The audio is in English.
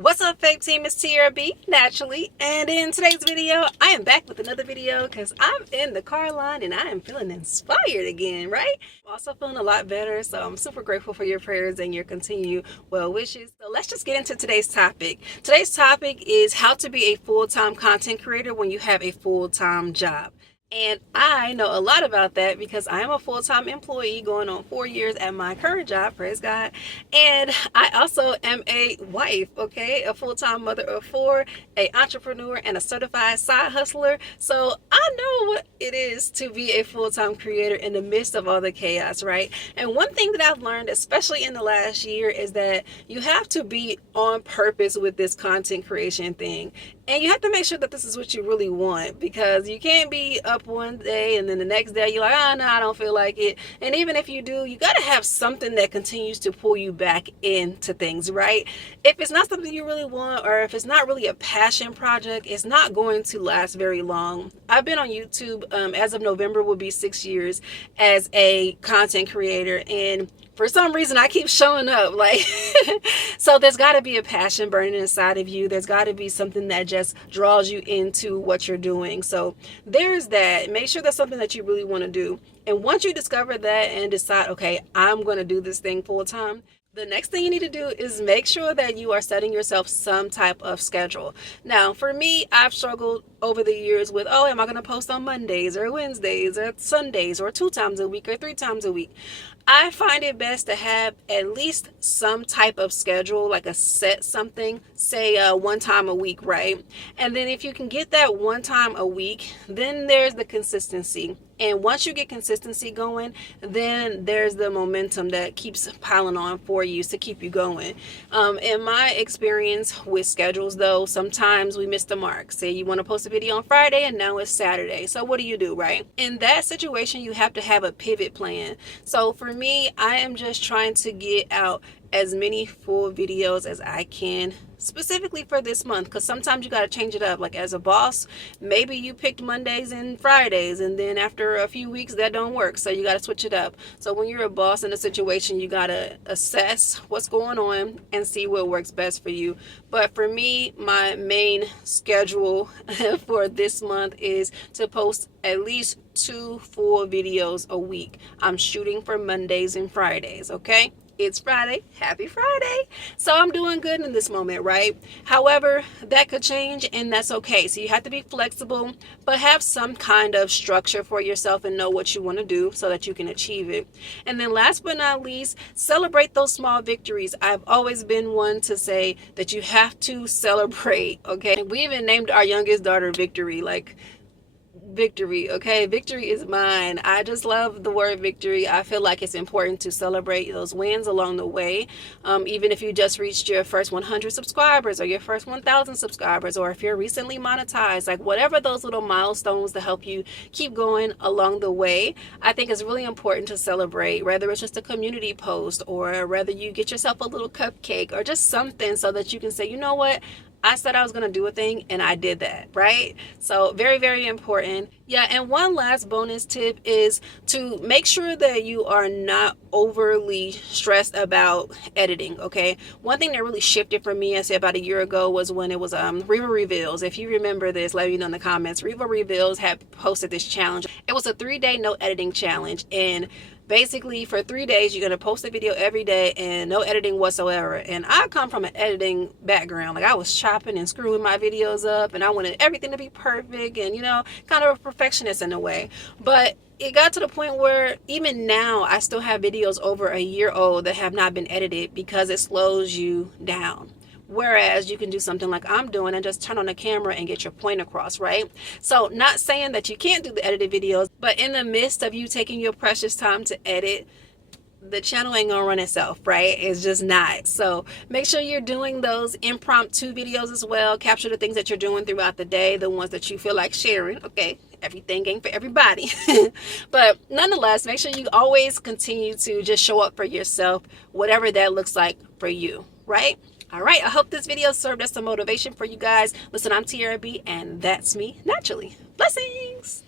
What's up, fave team? It's TRB naturally, and in today's video I am back with another video because I'm in the car line and I am feeling inspired again, right? I'm also feeling a lot better, so I'm super grateful for your prayers and your continued well wishes. So let's just get into today's topic. Today's topic is how to be a full-time content creator when you have a full-time job. And I know a lot about that because I am a full-time employee going on 4 years at my current job, praise God. And I also am a wife, okay? A full-time mother of 4, a entrepreneur, and a certified side hustler. So I know what it is to be a full-time creator in the midst of all the chaos, right? And one thing that I've learned, especially in the last year, is that you have to be on purpose with this content creation thing. And you have to make sure that this is what you really want, because you can't be up one day and then the next day you're like, oh no, I don't feel like it. And even if you do, you got to have something that continues to pull you back into things, right? If it's not something you really want, or if it's not really a passion project, it's not going to last very long. I've been on YouTube as of November will be 6 years as a content creator, and for some reason I keep showing up, like so there's got to be a passion burning inside of you. There's got to be something that just draws you into what you're doing. So there's that. Make sure that's something that you really want to do. And once you discover that and decide, okay, I'm going to do this thing full time, the next thing you need to do is make sure that you are setting yourself some type of schedule. Now, for me, I've struggled over the years with, oh, am I going to post on Mondays or Wednesdays or Sundays or 2 times a week or 3 times a week? I find it best to have at least some type of schedule, like a set something, say 1 time a week, right? And then if you can get that 1 time a week, then there's the consistency. And once you get consistency going, then there's the momentum that keeps piling on for you to keep you going. In my experience with schedules, though, sometimes we miss the mark. Say you want to post a video on Friday and now it's Saturday. So what do, right? In that situation, you have to have a pivot plan. So for me, I am just trying to get out as many full videos as I can, specifically for this month, because sometimes you got to change it up. Like as a boss, maybe you picked Mondays and Fridays, and then after a few weeks that don't work, so you got to switch it up. So when you're a boss in a situation, you got to assess what's going on and see what works best for you. But for me, my main schedule for this month is to post at least 2 full videos a week. I'm shooting for Mondays and Fridays, okay? It's Friday. Happy Friday. So I'm doing good in this moment, right? However, that could change, and that's okay. So you have to be flexible, but have some kind of structure for yourself and know what you want to do so that you can achieve it. And then last but not least, celebrate those small victories. I've always been one to say that you have to celebrate, okay? We even named our youngest daughter Victory, like victory, okay? Victory is mine. I just love the word victory. I feel like it's important to celebrate those wins along the way. Even if you just reached your first 100 subscribers or your first 1,000 subscribers, or if you're recently monetized, like whatever those little milestones to help you keep going along the way, I think it's really important to celebrate, whether it's just a community post or whether you get yourself a little cupcake or just something so that you can say, you know what? I said I was going to do a thing and I did that, right? So very, very important. Yeah, and one last bonus tip is to make sure that you are not overly stressed about editing, okay? One thing that really shifted for me, I say about a year ago, was when it was Riva Reveals. If you remember this, let me know in the comments. Riva Reveals had posted this challenge. It was a 3-day no editing challenge, and basically for 3 days you're going to post a video every day and no editing whatsoever. And I come from an editing background. Like I was chopping and screwing my videos up and I wanted everything to be perfect and, you know, kind of a perfectionist in a way. But it got to the point where even now I still have videos over a year old that have not been edited because it slows you down. Whereas you can do something like I'm doing and just turn on the camera and get your point across, right? So not saying that you can't do the edited videos, but in the midst of you taking your precious time to edit, the channel ain't gonna run itself, right? It's just not. So make sure you're doing those impromptu videos as well. Capture the things that you're doing throughout the day, the ones that you feel like sharing, okay? Everything ain't for everybody. But nonetheless, make sure you always continue to just show up for yourself, whatever that looks like for you, right? All right, I hope this video served as some motivation for you guys. Listen, I'm TRB, and that's me naturally. Blessings.